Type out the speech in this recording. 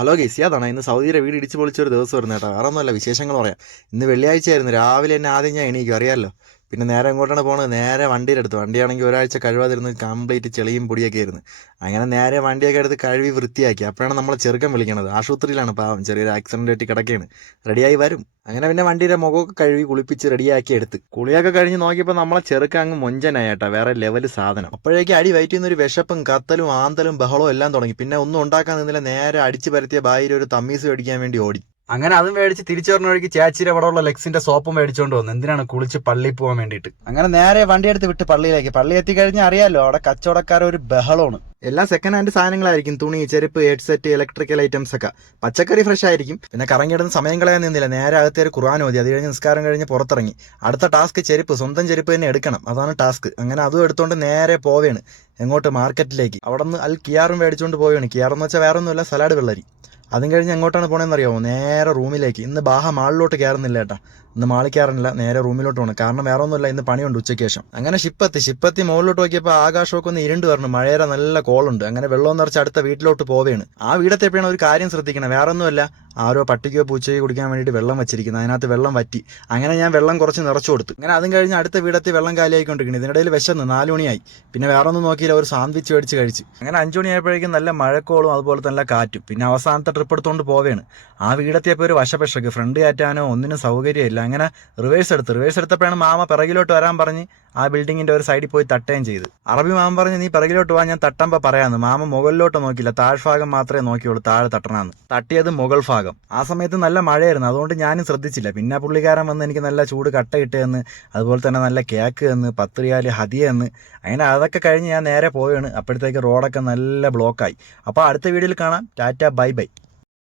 Hello guys, അതാണ് ഇന്ന് സൗദിയുടെ വീട് ഇടിച്ച് പൊളിച്ചൊരു ദിവസം വരുന്നത് കേട്ടോ. വേറെ ഒന്നുമല്ല, വിശേഷങ്ങൾ പറയാം. ഇന്ന് വെള്ളിയാഴ്ചയായിരുന്നു. രാവിലെ തന്നെ ആദ്യം ഞാൻ എണീക്കും, അറിയാമല്ലോ. പിന്നെ നേരെ എങ്ങോട്ടാണ് പോകുന്നത്? നേരെ വണ്ടിയുടെ അടുത്ത്. വണ്ടിയാണെങ്കിൽ ഒരാഴ്ച കഴുകാതിരുന്ന് കംപ്ലീറ്റ് ചെളിയും പൊടിയൊക്കെ ആയിരുന്നു. അങ്ങനെ നേരെ വണ്ടിയൊക്കെ എടുത്ത് കഴുകി വൃത്തിയാക്കി. അപ്പോഴാണ് നമ്മളെ ചെറുക്കൻ വിളിക്കണത്. ആശുപത്രിയിലാണ്, പാവം, ചെറിയൊരു ആക്സിഡന്റ് പറ്റി കിടക്കുകയാണ്. റെഡിയായി വരും. അങ്ങനെ പിന്നെ വണ്ടിയുടെ മുഖമൊക്കെ കഴുകി കുളിപ്പിച്ച് റെഡിയാക്കി എടുത്ത് കുളിയൊക്കെ കഴിഞ്ഞ് നോക്കിയപ്പോൾ നമ്മളെ ചെറുക്കൻ അങ്ങ് മൊഞ്ചനായിട്ടാ, വേറെ ലെവൽ സാധനം. അപ്പോഴേക്ക് അടി വയറ്റിൽ നിന്നൊരു വിശപ്പും കത്തലും ആന്തലും ബഹളവും എല്ലാം തുടങ്ങി. പിന്നെ ഒന്നും ഉണ്ടാക്കാൻ നിന്നില്ല, നേരെ അടിച്ചു പരത്തിയ ബായിൽ ഒരു തമ്മീസ് മേടിക്കാൻ വേണ്ടി ഓടി. അങ്ങനെ അതും മേടിച്ച് തിരിച്ചു പറഞ്ഞ വഴിക്ക് ചേച്ചിയുടെ പടമുള്ള ലെക്സിന്റെ സോപ്പും മേടിച്ചുകൊണ്ട് വന്നു. എന്തിനാണ്? കുളിച്ച് പള്ളിയിൽ പോകാൻ വേണ്ടിയിട്ട്. അങ്ങനെ നേരെ വണ്ടി എടുത്ത് വിട്ട് പള്ളിയിലേക്ക്. പള്ളി എത്തിക്കഴിഞ്ഞാൽ അറിയാലോ, അവിടെ കച്ചവടക്കാരെ ഒരു ബഹളമാണ്. എല്ലാം സെക്കൻഡ് ഹാൻഡ് സാധനങ്ങളായിരിക്കും. തുണി, ചെരുപ്പ്, ഹെഡ്സെറ്റ്, ഇലക്ട്രിക്കൽ ഐറ്റംസ് ഒക്കെ. പച്ചക്കറി ഫ്രഷ് ആയിരിക്കും. പിന്നെ കറങ്ങിയിടുന്ന സമയം കളയാൻ നിന്നില്ല, നേരെ അകത്തേക്ക് ഖുർആൻ ഓതി. അത് കഴിഞ്ഞ് നിസ്കാരം കഴിഞ്ഞ് പുറത്തിറങ്ങി. അടുത്ത ടാസ്ക് ചെരുപ്പ്, സ്വന്തം ചെരുപ്പ് തന്നെ എടുക്കണം. അതാണ് ടാസ്ക്. അങ്ങനെ അതും എടുത്തുകൊണ്ട് നേരെ പോവുകയാണ് എങ്ങോട്ട്? മാർക്കറ്റിലേക്ക്. അവിടെ നിന്ന് അൽ കിയാറും മേടിച്ചുകൊണ്ട് പോവുകയാണ്. കിയാർ എന്ന് വെച്ചാൽ വേറെ ഒന്നുമില്ല, സലാഡ് വെള്ളരി. അതും കഴിഞ്ഞ് എങ്ങോട്ടാണ് പോകണമെന്ന് അറിയാമോ? നേരെ റൂമിലേക്ക്. ഇന്ന് ബാഹ മാളിലോട്ട് കയറുന്നില്ല കേട്ടാ. ഇന്ന് മാളിൽ കയറുന്നില്ല, നേരെ റൂമിലോട്ട് പോകണം. കാരണം വേറെ ഒന്നുമില്ല, ഇന്ന് പണിയുണ്ട് ഉച്ചയ്ക്ക് ശേഷം. അങ്ങനെ ഷിപ്പെത്തി മുകളിലോട്ട് നോക്കിയപ്പോൾ ആകാശമൊക്കെ ഒന്ന് ഇരുണ്ട് വരണം. മഴയുടെ നല്ല കോളുണ്ട്. അങ്ങനെ വെള്ളം നിറച്ച് അടുത്ത വീട്ടിലോട്ട് പോവുകയാണ്. ആ വീടത്തെപ്പോഴാണ് ഒരു കാര്യം ശ്രദ്ധിക്കണം. വേറെ ഒന്നുമല്ല, ആരോ പട്ടിക്കോ പൂച്ചയോ കുടിക്കാൻ വേണ്ടിയിട്ട് വെള്ളം വെച്ചിരിക്കുന്നത്. അതിനകത്ത് വെള്ളം വറ്റി. അങ്ങനെ ഞാൻ വെള്ളം കുറച്ച് നിറച്ചു കൊടുത്തു. അങ്ങനെ അതും കഴിഞ്ഞ് അടുത്ത വീടത്തിൽ വെള്ളം കാലിയായിക്കൊണ്ടിരിക്കുന്നത്. ഇതിനിടയിൽ വിശന്ന് 4 മണിയായി. പിന്നെ വേറെ ഒന്നും നോക്കിയില്ല, ഒരു സാൻഡ്വിച്ച് മേടിച്ച് കഴിച്ചു. അങ്ങനെ 5 മണിയായപ്പോഴേക്കും നല്ല മഴക്കോളും അതുപോലെ തന്നെ കാറ്റും. പിന്നെ അവസാനത്തെ ട്രിപ്പ് എടുത്തുകൊണ്ട് പോവുകയാണ്. ആ വീടെത്തിയപ്പോൾ ഒരു വശപക്ഷക്ക് ഫ്രണ്ട് കയറ്റാനോ ഒന്നിനും സൗകര്യമില്ല. അങ്ങനെ റിവേഴ്സ് എടുത്തപ്പോഴാണ് മാമ പിറകിലോട്ട് വരാൻ പറഞ്ഞ് ആ ബിൽഡിങ്ങിന്റെ ഒരു സൈഡിൽ പോയി തട്ടുകയും ചെയ്ത്. അറബി മാമ പറഞ്ഞ്, നീ പിറകിലോട്ട് പോകാൻ, ഞാൻ തട്ടുമ്പോൾ പറയാമെന്ന്. മാമ മുകളിലോട്ട് നോക്കില്ല, താഴ്ഭാഗം മാത്രമേ നോക്കിയുള്ളൂ, താഴെ തട്ടണമെന്ന്. തട്ടിയത് മുകൾ ഭാഗം. ആ സമയത്ത് നല്ല മഴയായിരുന്നു, അതുകൊണ്ട് ഞാനും ശ്രദ്ധിച്ചില്ല. പിന്നെ പുള്ളിക്കാരൻ വന്ന് എനിക്ക് നല്ല ചൂട് കട്ട ഇട്ടെന്ന്, അതുപോലെ തന്നെ നല്ല കേക്ക് എന്ന്, 10 റിയാൽ ഹദിയ എന്ന്. അങ്ങനെ അതൊക്കെ കഴിഞ്ഞ് ഞാൻ നേരെ പോവുകയാണ്. അപ്പോഴത്തേക്ക് റോഡൊക്കെ നല്ല ബ്ലോക്കായി. അപ്പോൾ അടുത്ത വീഡിയോയിൽ കാണാം. Tata, bye bye.